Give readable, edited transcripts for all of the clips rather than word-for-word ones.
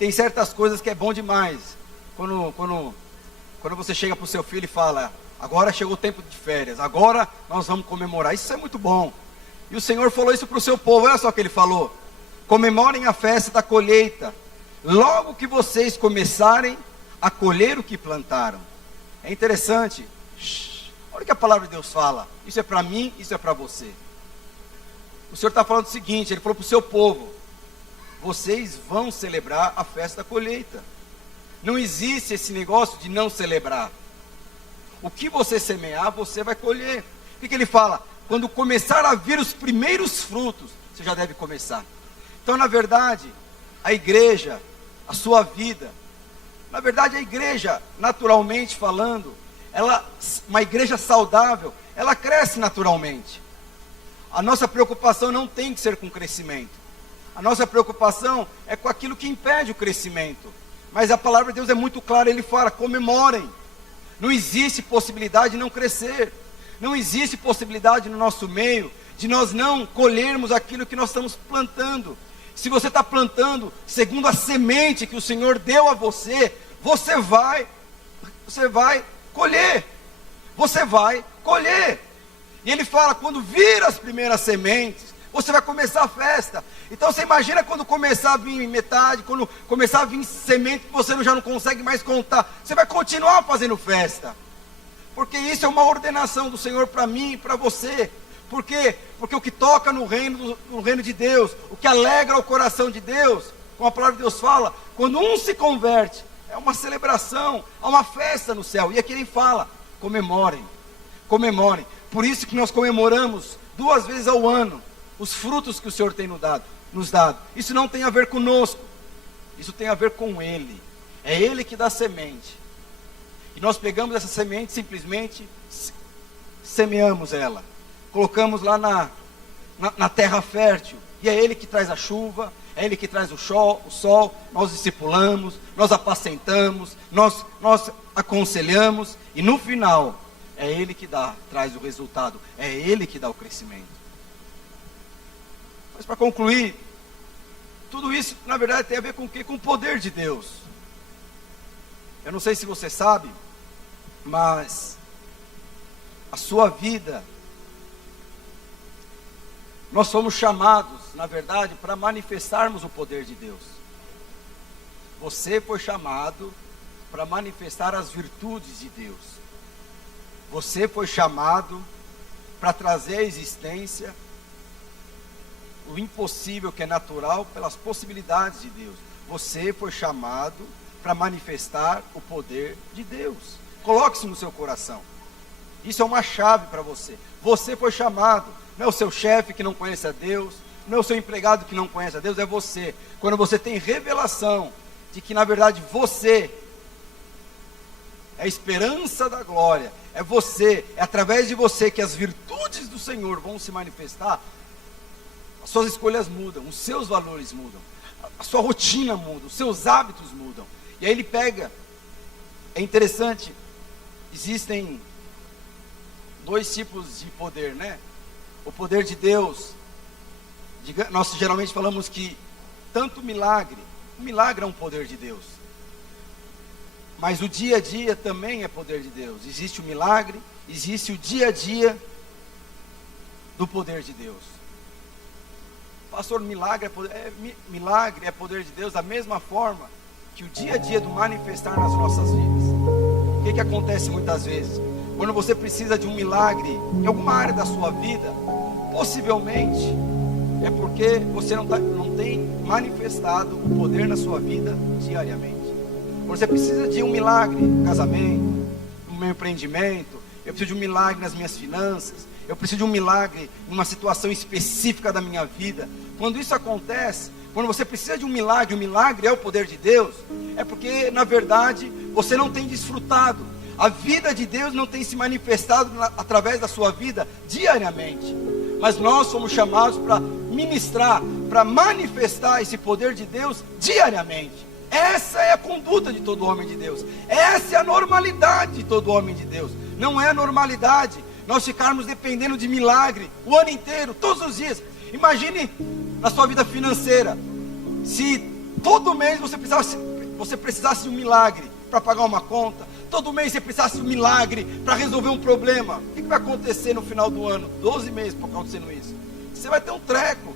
tem certas coisas que é bom demais. Quando você chega para o seu filho e fala: agora chegou o tempo de férias, agora nós vamos comemorar. Isso é muito bom. E o Senhor falou isso para o seu povo. Olha só o que Ele falou: comemorem a festa da colheita, logo que vocês começarem a colher o que plantaram. É interessante. Olha o que a palavra de Deus fala. Isso é para mim, isso é para você. O Senhor está falando o seguinte: Ele falou para o seu povo: vocês vão celebrar a festa da colheita. Não existe esse negócio de não celebrar. O que você semear, você vai colher. O que Ele fala? Quando começar a vir os primeiros frutos, você já deve começar. Então, na verdade, a igreja, a sua vida, na verdade a igreja, naturalmente falando, uma igreja saudável, ela cresce naturalmente. A nossa preocupação não tem que ser com o crescimento. A nossa preocupação é com aquilo que impede o crescimento. Mas a palavra de Deus é muito clara. Ele fala: comemorem. Não existe possibilidade de não crescer. Não existe possibilidade no nosso meio de nós não colhermos aquilo que nós estamos plantando. Se você está plantando segundo a semente que o Senhor deu a você, você vai colher. Você vai colher. E Ele fala: quando vir as primeiras sementes, você vai começar a festa. Então você imagina quando começar a vir metade, quando começar a vir semente que você já não consegue mais contar, você vai continuar fazendo festa. Porque isso é uma ordenação do Senhor para mim e para você. Por quê? Porque o que toca no reino de Deus, o que alegra o coração de Deus, como a palavra de Deus fala, quando um se converte, é uma celebração, é uma festa no céu. E aqui Ele fala: comemorem, comemorem. Por isso que nós comemoramos 2 vezes ao ano os frutos que o Senhor tem nos dado. Isso não tem a ver conosco, isso tem a ver com Ele. É Ele que dá semente. E nós pegamos essa semente, simplesmente semeamos ela, colocamos lá na terra fértil. E é Ele que traz a chuva, é Ele que traz o sol, nós discipulamos, nós apacentamos, nós aconselhamos. E no final, é Ele que traz o resultado, é Ele que dá o crescimento. Mas para concluir, tudo isso na verdade tem a ver com o quê? Com o poder de Deus. Eu não sei se você sabe, mas a sua vida, nós somos chamados, na verdade, para manifestarmos o poder de Deus. Você foi chamado para manifestar as virtudes de Deus. Você foi chamado para trazer à existência o impossível que é natural pelas possibilidades de Deus. Você foi chamado para manifestar o poder de Deus. Coloque isso no seu coração. Isso é uma chave para você. Você foi chamado. Não é o seu chefe que não conhece a Deus, não é o seu empregado que não conhece a Deus, é você. Quando você tem revelação de que na verdade você é a esperança da glória, é você, é através de você que as virtudes do Senhor vão se manifestar, as suas escolhas mudam, os seus valores mudam, a sua rotina muda, os seus hábitos mudam. E aí Ele pega, é interessante, existem 2 tipos de poder, né? O poder de Deus, nós geralmente falamos que tanto o milagre é um poder de Deus, mas o dia a dia também é poder de Deus. Existe o milagre, existe o dia a dia do poder de Deus. Pastor, milagre é poder de Deus da mesma forma que o dia a dia do manifestar nas nossas vidas. O que acontece muitas vezes? Quando você precisa de um milagre em alguma área da sua vida, possivelmente é porque você não tem manifestado o poder na sua vida diariamente. Quando você precisa de um milagre no casamento, no meu empreendimento, eu preciso de um milagre nas minhas finanças, eu preciso de um milagre numa situação específica da minha vida. Quando isso acontece, quando você precisa de um milagre, o milagre é o poder de Deus, é porque na verdade você não tem desfrutado. A vida de Deus não tem se manifestado através da sua vida diariamente. Mas nós somos chamados para ministrar, para manifestar esse poder de Deus diariamente. Essa é a conduta de todo homem de Deus. Essa é a normalidade de todo homem de Deus. Não é a normalidade nós ficarmos dependendo de milagre o ano inteiro, todos os dias. Imagine na sua vida financeira, se todo mês você precisasse de um milagre para pagar uma conta, todo mês você precisasse de um milagre para resolver um problema, o que vai acontecer no final do ano? 12 meses para acontecendo isso. Você vai ter um treco,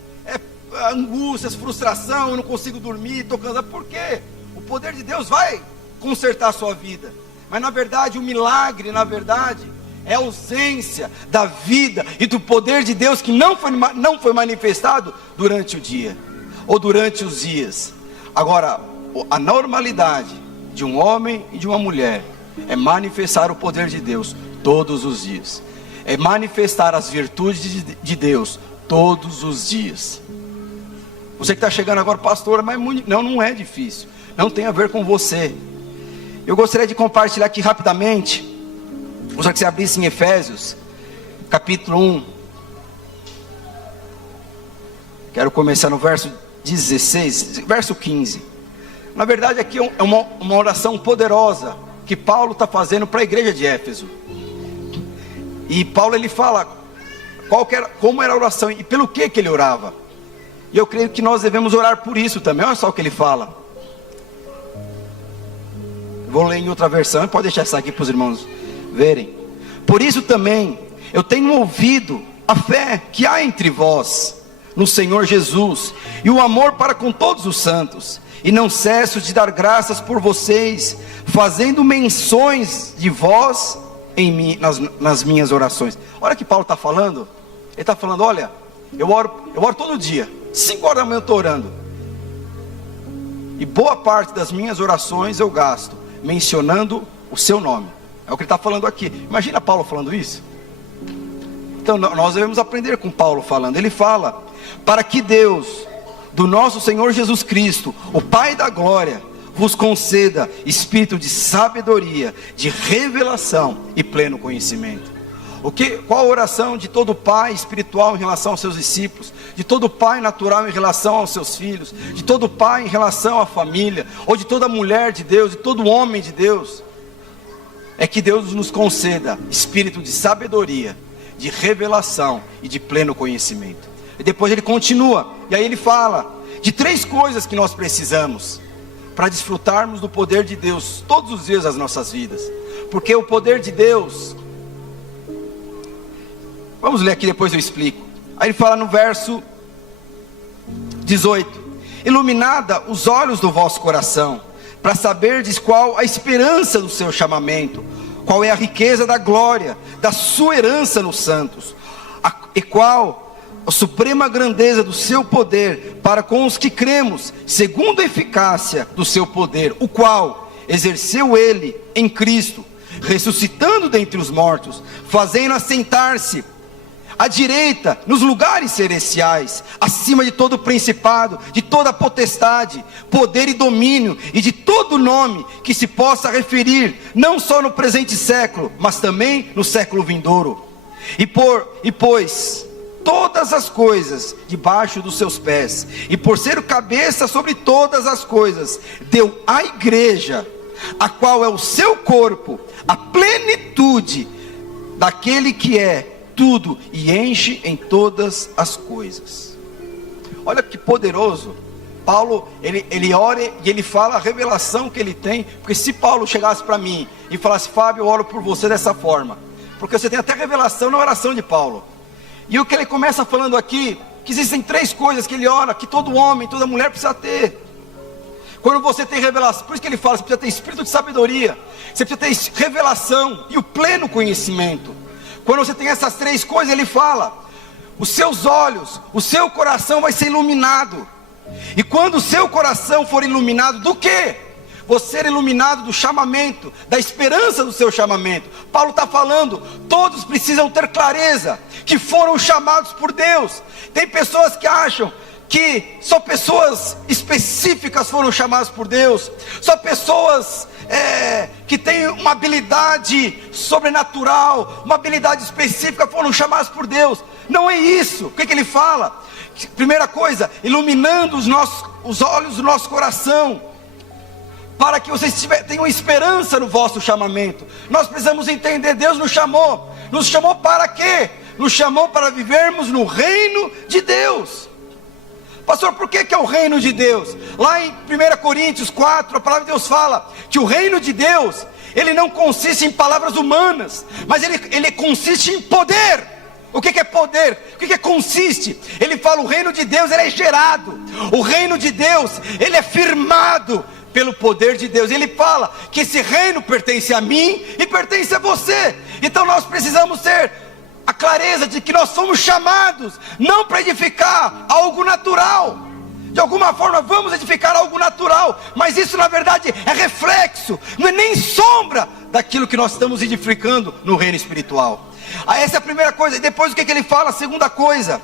angústias, frustração, eu não consigo dormir, estou cansado. Por quê? O poder de Deus vai consertar a sua vida. Mas na verdade, o milagre, na verdade, é a ausência da vida e do poder de Deus que não foi manifestado durante o dia, ou durante os dias. Agora, a normalidade de um homem e de uma mulher é manifestar o poder de Deus todos os dias. É manifestar as virtudes de Deus todos os dias. Você que está chegando agora, pastor, mas não é difícil. Não tem a ver com você. Eu gostaria de compartilhar aqui rapidamente. Gostaria que você abrisse em Efésios, capítulo 1. Quero começar no verso 16, verso 15. Na verdade aqui é uma oração poderosa que Paulo está fazendo para a igreja de Éfeso. E Paulo ele fala como era a oração e pelo que ele orava. E eu creio que nós devemos orar por isso também. Olha só o que ele fala. Vou ler em outra versão, pode deixar isso aqui para os irmãos verem. Por isso também eu tenho ouvido a fé que há entre vós no Senhor Jesus e o amor para com todos os santos, e não cesso de dar graças por vocês, fazendo menções de vós em mim, nas minhas orações. Olha que Paulo está falando. Ele está falando, olha, eu oro todo dia, 5 horas da manhã eu estou orando, e boa parte das minhas orações eu gasto mencionando o seu nome. É o que ele está falando aqui. Imagina Paulo falando isso. Então nós devemos aprender com Paulo falando. Ele fala, para que Deus, do nosso Senhor Jesus Cristo, o Pai da glória, vos conceda espírito de sabedoria, de revelação e pleno conhecimento. Qual a oração de todo pai espiritual em relação aos seus discípulos, de todo pai natural em relação aos seus filhos, de todo pai em relação à família, ou de toda mulher de Deus, de todo homem de Deus? É que Deus nos conceda espírito de sabedoria, de revelação e de pleno conhecimento. E depois ele continua, e aí ele fala de 3 coisas que nós precisamos para desfrutarmos do poder de Deus todos os dias das nossas vidas. Porque o poder de Deus, vamos ler aqui, depois eu explico. Aí ele fala no verso 18: iluminada os olhos do vosso coração, para saberdes qual a esperança do seu chamamento, qual é a riqueza da glória da sua herança nos santos, e qual a suprema grandeza do seu poder para com os que cremos, segundo a eficácia do seu poder, o qual exerceu ele em Cristo, ressuscitando dentre os mortos, fazendo assentar-se à direita, nos lugares celestiais, acima de todo principado, de toda potestade, poder e domínio, e de todo nome que se possa referir, não só no presente século, mas também no século vindouro. E pôs todas as coisas debaixo dos seus pés, e por ser o cabeça sobre todas as coisas, deu à igreja, a qual é o seu corpo, a plenitude daquele que é tudo e enche em todas as coisas. Olha que poderoso. Paulo, ele ora e ele fala a revelação que ele tem. Porque se Paulo chegasse para mim e falasse, Fábio, eu oro por você dessa forma, porque você tem até revelação na oração de Paulo. E o que ele começa falando aqui, que existem 3 coisas que ele ora, que todo homem, toda mulher precisa ter. Quando você tem revelação, por isso que ele fala, você precisa ter espírito de sabedoria, você precisa ter revelação e o pleno conhecimento. Quando você tem essas 3 coisas, ele fala, os seus olhos, o seu coração vai ser iluminado. E quando o seu coração for iluminado, do quê? Você ser iluminado do chamamento, da esperança do seu chamamento. Paulo está falando, todos precisam ter clareza, que foram chamados por Deus. Tem pessoas que acham que só pessoas específicas foram chamadas por Deus, só pessoas que têm uma habilidade sobrenatural, uma habilidade específica foram chamadas por Deus. Não é isso. O que ele fala? Primeira coisa, iluminando os olhos do nosso coração, para que vocês tenham esperança no vosso chamamento. Nós precisamos entender, Deus nos chamou para quê? Nos chamou para vivermos no reino de Deus, Pastor, por que é o reino de Deus? Lá em 1 Coríntios 4, a palavra de Deus fala que o reino de Deus, ele não consiste em palavras humanas, mas ele consiste em poder. O que é poder? O que consiste? Ele fala, o reino de Deus, ele é gerado. O reino de Deus, ele é firmado pelo poder de Deus. Ele fala que esse reino pertence a mim e pertence a você. Então nós precisamos ter a clareza de que nós somos chamados não para edificar algo natural. De alguma forma vamos edificar algo natural, mas isso na verdade é reflexo, não é nem sombra daquilo que nós estamos edificando no reino espiritual. Essa é a primeira coisa. E depois o que ele fala? A segunda coisa: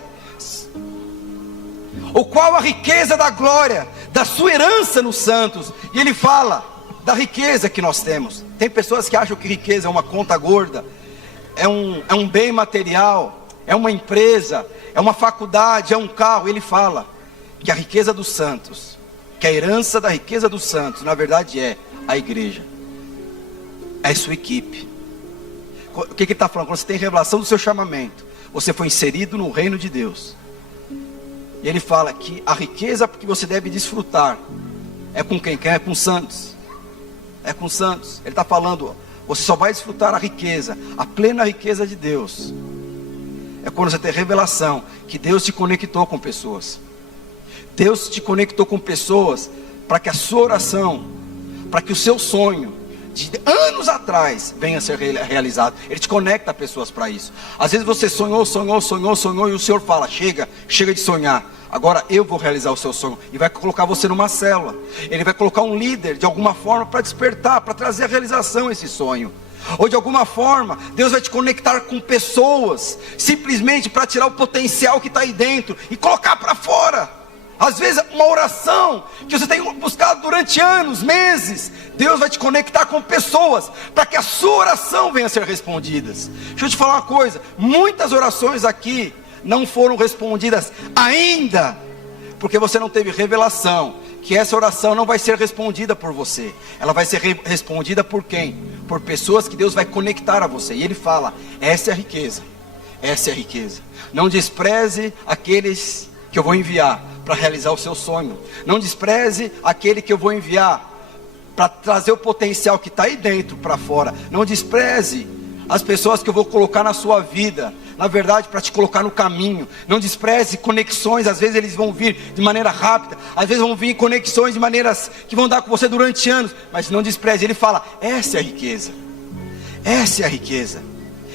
o qual a riqueza da glória da sua herança nos santos. E ele fala da riqueza que nós temos. Tem pessoas que acham que riqueza é uma conta gorda, é um bem material, é uma empresa, é uma faculdade, é um carro. Ele fala que a riqueza dos santos, que a herança da riqueza dos santos, na verdade é a igreja, é a sua equipe. O que ele está falando? Quando você tem revelação do seu chamamento, você foi inserido no reino de Deus. E ele fala que a riqueza que você deve desfrutar é com quem quer, é com os santos. É com os santos. Ele está falando, você só vai desfrutar a riqueza, a plena riqueza de Deus, é quando você tem revelação que Deus te conectou com pessoas. Deus te conectou com pessoas para que a sua oração, para que o seu sonho de anos atrás venha a ser realizado. Ele te conecta a pessoas para isso. Às vezes você sonhou e o Senhor fala, chega de sonhar, agora eu vou realizar o seu sonho. E vai colocar você numa célula. Ele vai colocar um líder de alguma forma para despertar, para trazer a realização a esse sonho. Ou de alguma forma Deus vai te conectar com pessoas, simplesmente para tirar o potencial que está aí dentro e colocar para fora. Às vezes uma oração que você tem buscado durante anos, meses, Deus vai te conectar com pessoas para que a sua oração venha a ser respondida. Deixa eu te falar uma coisa, muitas orações aqui não foram respondidas ainda, porque você não teve revelação que essa oração não vai ser respondida por você. Ela vai ser respondida por quem? Por pessoas que Deus vai conectar a você. E ele fala, essa é a riqueza, essa é a riqueza. Não despreze aqueles que eu vou enviar para realizar o seu sonho. Não despreze aquele que eu vou enviar para trazer o potencial que está aí dentro para fora. Não despreze as pessoas que eu vou colocar na sua vida, na verdade para te colocar no caminho. Não despreze conexões. Às vezes eles vão vir de maneira rápida, às vezes vão vir conexões de maneiras que vão dar com você durante anos, mas não despreze. Ele fala, essa é a riqueza, essa é a riqueza.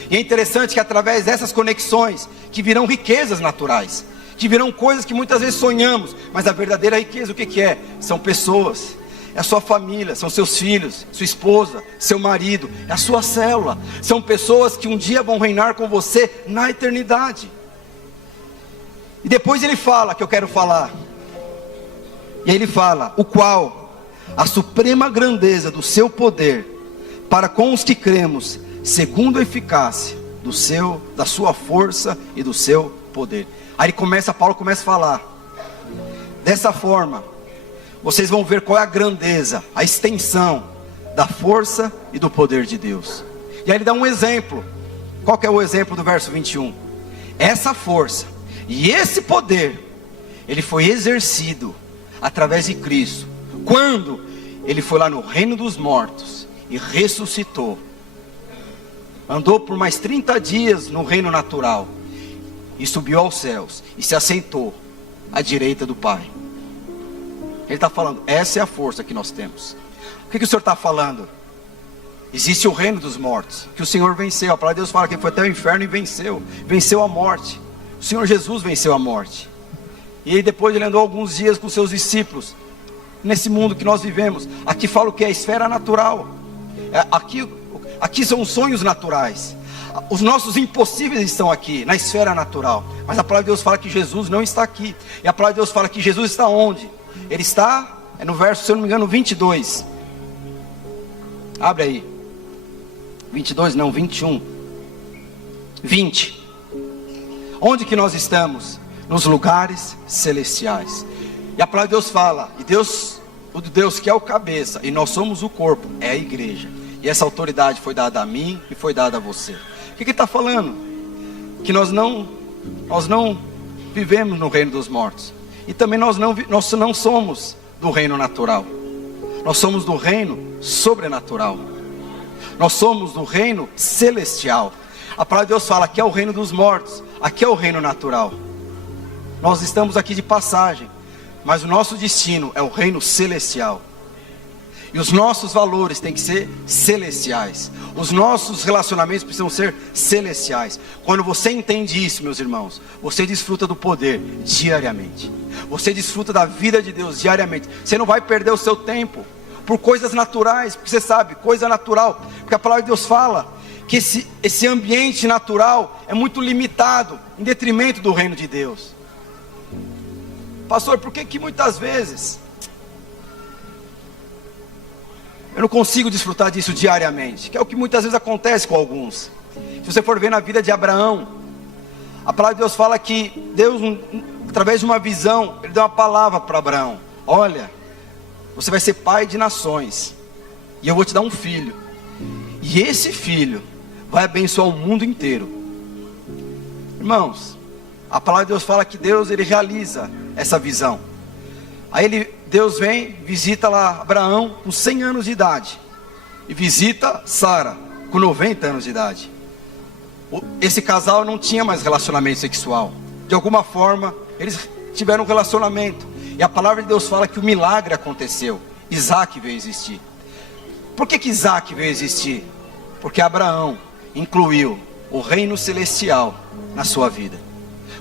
E é interessante que através dessas conexões que virão riquezas naturais, que virão coisas que muitas vezes sonhamos, mas a verdadeira riqueza o que é? São pessoas, é a sua família, são seus filhos, sua esposa, seu marido, é a sua célula. São pessoas que um dia vão reinar com você na eternidade. E depois ele fala, que eu quero falar, e aí ele fala, o qual a suprema grandeza do seu poder para com os que cremos, segundo a eficácia da sua força e do seu poder. Aí Paulo começa a falar, dessa forma, vocês vão ver qual é a grandeza, a extensão da força e do poder de Deus. E aí ele dá um exemplo. Qual que é o exemplo do verso 21? Essa força e esse poder, ele foi exercido através de Cristo, quando ele foi lá no reino dos mortos e ressuscitou. Andou por mais 30 dias no reino natural, e subiu aos céus, e se assentou à direita do Pai. Ele está falando, essa é a força que nós temos. O que o Senhor está falando? Existe o reino dos mortos, que o Senhor venceu. A palavra de Deus fala que ele foi até o inferno e venceu a morte. O Senhor Jesus venceu a morte. E aí depois ele andou alguns dias com seus discípulos, nesse mundo que nós vivemos. Aqui fala o que é a esfera natural. Aqui são os sonhos naturais. Os nossos impossíveis estão aqui, na esfera natural. Mas a palavra de Deus fala que Jesus não está aqui. E a palavra de Deus fala que Jesus está onde? Ele está, no verso, se eu não me engano, 22. Abre aí. 22 não, 21. 20. Onde que nós estamos? Nos lugares celestiais. E a palavra de Deus fala, o Deus que é o cabeça, e nós somos o corpo, é a igreja. E essa autoridade foi dada a mim e foi dada a você. O que ele está falando? Que nós não vivemos no reino dos mortos. E também nós não somos do reino natural. Nós somos do reino sobrenatural. Nós somos do reino celestial. A palavra de Deus fala que é o reino dos mortos. Aqui é o reino natural. Nós estamos aqui de passagem, mas o nosso destino é o reino celestial. E os nossos valores têm que ser celestiais. Os nossos relacionamentos precisam ser celestiais. Quando você entende isso, meus irmãos, você desfruta do poder diariamente. Você desfruta da vida de Deus diariamente. Você não vai perder o seu tempo por coisas naturais, porque você sabe, coisa natural. Porque a palavra de Deus fala que esse ambiente natural é muito limitado, em detrimento do reino de Deus. Pastor, por que muitas vezes eu não consigo desfrutar disso diariamente? Que é o que muitas vezes acontece com alguns. Se você for ver na vida de Abraão, a palavra de Deus fala que Deus, através de uma visão, Ele deu uma palavra para Abraão: olha, você vai ser pai de nações, e eu vou te dar um filho, e esse filho vai abençoar o mundo inteiro. Irmãos, a palavra de Deus fala que Deus, Ele realiza essa visão. Aí Deus vem, visita lá Abraão com 100 anos de idade, e visita Sara com 90 anos de idade. Esse casal não tinha mais relacionamento sexual. De alguma forma, eles tiveram um relacionamento. E a palavra de Deus fala que o milagre aconteceu. Isaac veio existir. Por que Isaac veio existir? Porque Abraão incluiu o reino celestial na sua vida.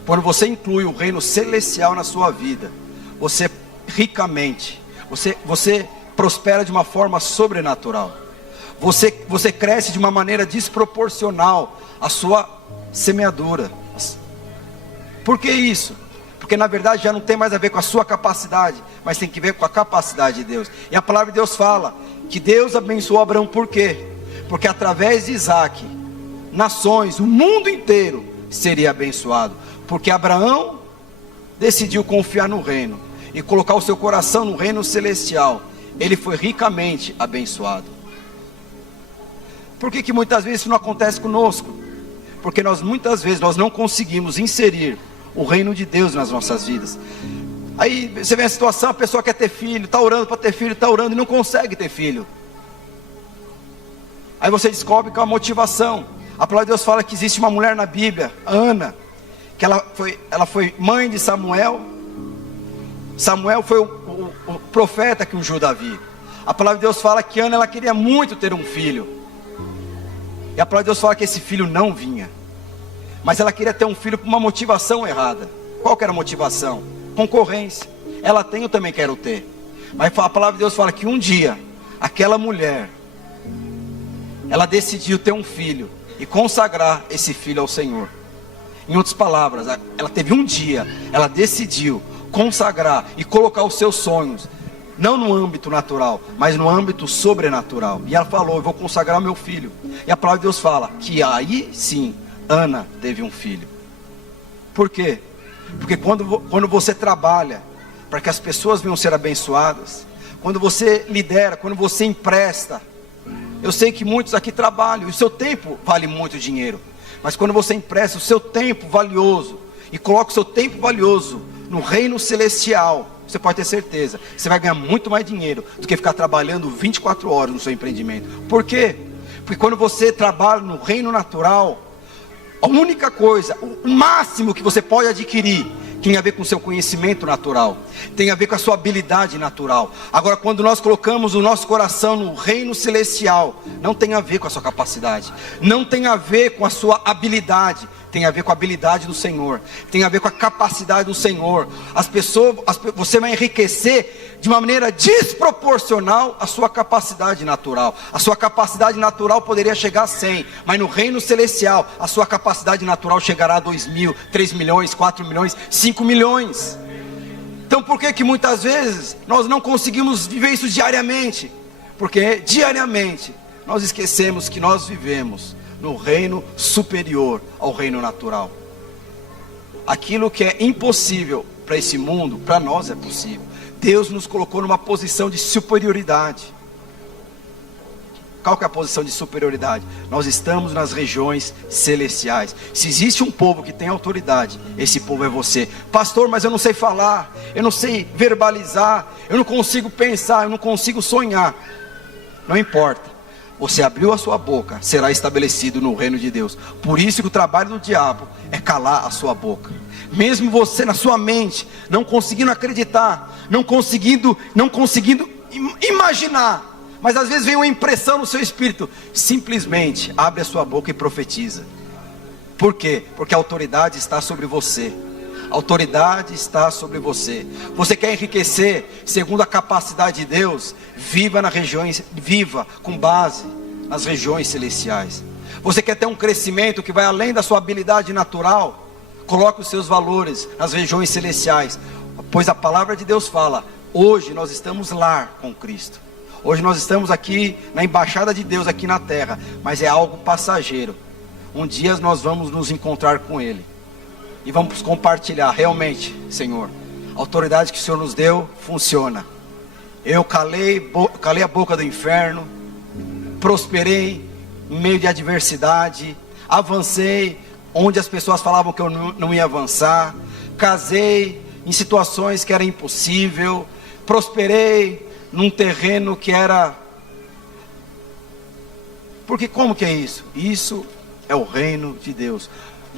Quando você inclui o reino celestial na sua vida, você ricamente, você prospera de uma forma sobrenatural. Você cresce de uma maneira desproporcional à sua semeadura. Por que isso? Porque na verdade já não tem mais a ver com a sua capacidade, mas tem que ver com a capacidade de Deus. E a palavra de Deus fala que Deus abençoou Abraão. Por quê? Porque através de Isaac, nações, o mundo inteiro seria abençoado. Porque Abraão decidiu confiar no reino e colocar o seu coração no reino celestial. Ele foi ricamente abençoado. Por que muitas vezes isso não acontece conosco? Porque muitas vezes nós não conseguimos inserir o reino de Deus nas nossas vidas. Aí você vê a situação, a pessoa quer ter filho, está orando para ter filho, está orando e não consegue ter filho. Aí você descobre que é uma motivação. A palavra de Deus fala que existe uma mulher na Bíblia, Ana, que ela foi mãe de Samuel. Samuel foi o profeta que ungiu Davi. A palavra de Deus fala que Ana, ela queria muito ter um filho. E a palavra de Deus fala que esse filho não vinha. Mas ela queria ter um filho por uma motivação errada. Qual que era a motivação? Concorrência. Ela tem, eu também quero ter. Mas a palavra de Deus fala que um dia, aquela mulher, ela decidiu ter um filho e consagrar esse filho ao Senhor. Em outras palavras, ela teve um dia, ela decidiu consagrar e colocar os seus sonhos, não no âmbito natural, mas no âmbito sobrenatural. E ela falou: eu vou consagrar meu filho. E a palavra de Deus fala que aí sim, Ana teve um filho. Por quê? Porque quando você trabalha para que as pessoas venham ser abençoadas, quando você lidera, quando você empresta, eu sei que muitos aqui trabalham, e o seu tempo vale muito dinheiro, mas quando você empresta o seu tempo valioso, e coloca o seu tempo valioso no reino celestial, você pode ter certeza, você vai ganhar muito mais dinheiro do que ficar trabalhando 24 horas no seu empreendimento. Por quê? Porque quando você trabalha no reino natural, a única coisa, o máximo que você pode adquirir, tem a ver com o seu conhecimento natural, tem a ver com a sua habilidade natural. Agora, quando nós colocamos o nosso coração no reino celestial, não tem a ver com a sua capacidade, não tem a ver com a sua habilidade, tem a ver com a habilidade do Senhor, tem a ver com a capacidade do Senhor. Você vai enriquecer de uma maneira desproporcional a sua capacidade natural. A sua capacidade natural poderia chegar a 100, mas no reino celestial, a sua capacidade natural chegará a 2 mil, 3 milhões, 4 milhões, 5 milhões. Então por que muitas vezes nós não conseguimos viver isso diariamente? Porque diariamente nós esquecemos que nós vivemos no reino superior ao reino natural. Aquilo que é impossível para esse mundo, para nós é possível. Deus nos colocou numa posição de superioridade. Qual que é a posição de superioridade? Nós estamos nas regiões celestiais. Se existe um povo que tem autoridade, esse povo é você. Pastor, mas eu não sei falar, eu não sei verbalizar, eu não consigo pensar, eu não consigo sonhar. Não importa. Você abriu a sua boca, será estabelecido no reino de Deus. Por isso que o trabalho do diabo é calar a sua boca. Mesmo você na sua mente, não conseguindo acreditar, não conseguindo imaginar, mas às vezes vem uma impressão no seu espírito, simplesmente abre a sua boca e profetiza. Por quê? Porque a autoridade está sobre você. A autoridade está sobre você. Você quer enriquecer segundo a capacidade de Deus? Viva com base nas regiões celestiais. Você quer ter um crescimento que vai além da sua habilidade natural? Coloque os seus valores nas regiões celestiais, pois a palavra de Deus fala: hoje nós estamos lá com Cristo. Hoje nós estamos aqui na embaixada de Deus aqui na terra, mas é algo passageiro. Um dia nós vamos nos encontrar com Ele e vamos compartilhar. Realmente, Senhor, a autoridade que o Senhor nos deu funciona. Eu calei a boca do inferno, prosperei em meio de adversidade, avancei onde as pessoas falavam que eu não ia avançar, casei em situações que era impossível, prosperei num terreno que era... Porque como que é isso? Isso é o reino de Deus.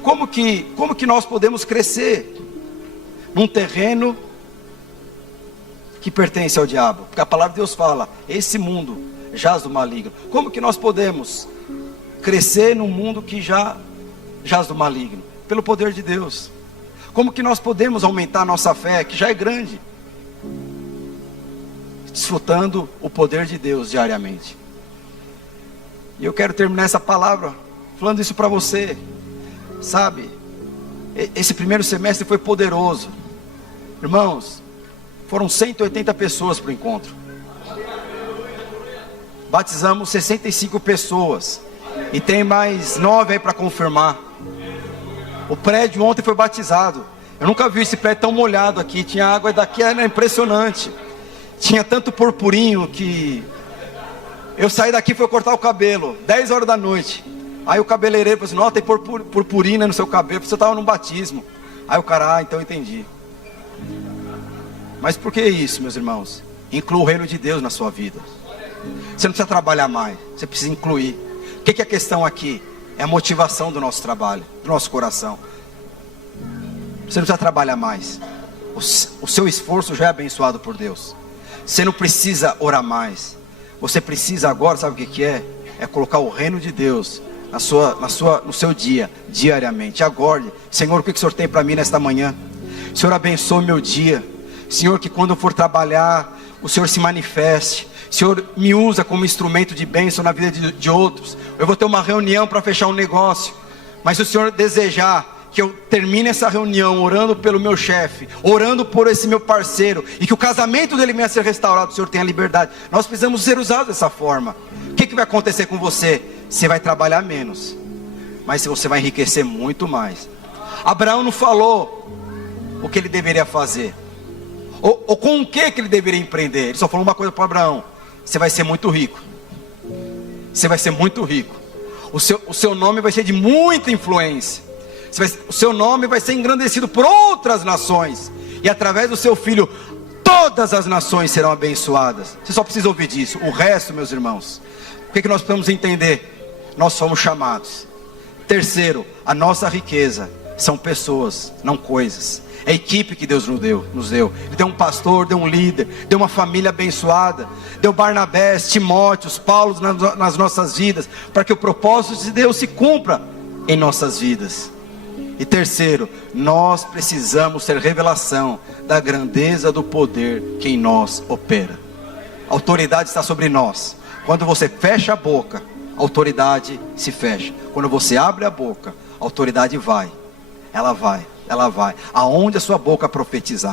Como que nós podemos crescer num terreno que pertence ao diabo? Porque a palavra de Deus fala: esse mundo jaz do maligno. Como que nós podemos crescer num mundo que já jaz do maligno? Pelo poder de Deus. Como que nós podemos aumentar a nossa fé, que já é grande? Desfrutando o poder de Deus diariamente. E eu quero terminar essa palavra falando isso para você. Sabe, esse primeiro semestre foi poderoso. Irmãos, foram 180 pessoas para o encontro. Batizamos 65 pessoas. E tem mais 9 aí para confirmar. O prédio ontem foi batizado. Eu nunca vi esse prédio tão molhado aqui. Tinha água daqui, era impressionante. Tinha tanto purpurinho que... Eu saí daqui e fui cortar o cabelo 10 horas da noite. Aí o cabeleireiro falou assim: não, tem purpurina no seu cabelo, você estava num batismo. Aí o cara: então eu entendi. Mas por que isso, meus irmãos? Inclua o reino de Deus na sua vida. Você não precisa trabalhar mais, você precisa incluir. O que é a questão aqui? É a motivação do nosso trabalho, do nosso coração. Você não precisa trabalhar mais. O seu esforço já é abençoado por Deus. Você não precisa orar mais. Você precisa agora, sabe o que é? É colocar o reino de Deus no seu dia, diariamente. Agora, Senhor, o que o Senhor tem para mim nesta manhã? Senhor, abençoe meu dia. Senhor, que quando eu for trabalhar, o Senhor se manifeste. Senhor, me usa como instrumento de bênção na vida de outros. Eu vou ter uma reunião para fechar um negócio, mas se o Senhor desejar que eu termine essa reunião orando pelo meu chefe, orando por esse meu parceiro, e que o casamento dele venha a ser restaurado, o Senhor tenha liberdade. Nós precisamos ser usados dessa forma. O que vai acontecer com você? Você vai trabalhar menos, mas você vai enriquecer muito mais. Abraão não falou o que ele deveria fazer, ou com o que ele deveria empreender. Ele só falou uma coisa para Abraão: você vai ser muito rico. Você vai ser muito rico. O seu nome vai ser de muita influência. O seu nome vai ser engrandecido por outras nações. E através do seu filho, todas as nações serão abençoadas. Você só precisa ouvir disso. O resto, meus irmãos, o que nós precisamos entender? Nós somos chamados. Terceiro, a nossa riqueza são pessoas, não coisas. É a equipe que Deus nos deu. Ele deu um pastor, deu um líder, deu uma família abençoada, deu Barnabés, Timóteos, Paulo nas nossas vidas, para que o propósito de Deus se cumpra em nossas vidas. E terceiro, nós precisamos ter revelação da grandeza do poder que em nós opera. A autoridade está sobre nós. Quando você fecha a boca, a autoridade se fecha. Quando você abre a boca, a autoridade vai. Ela vai. Aonde a sua boca profetizar.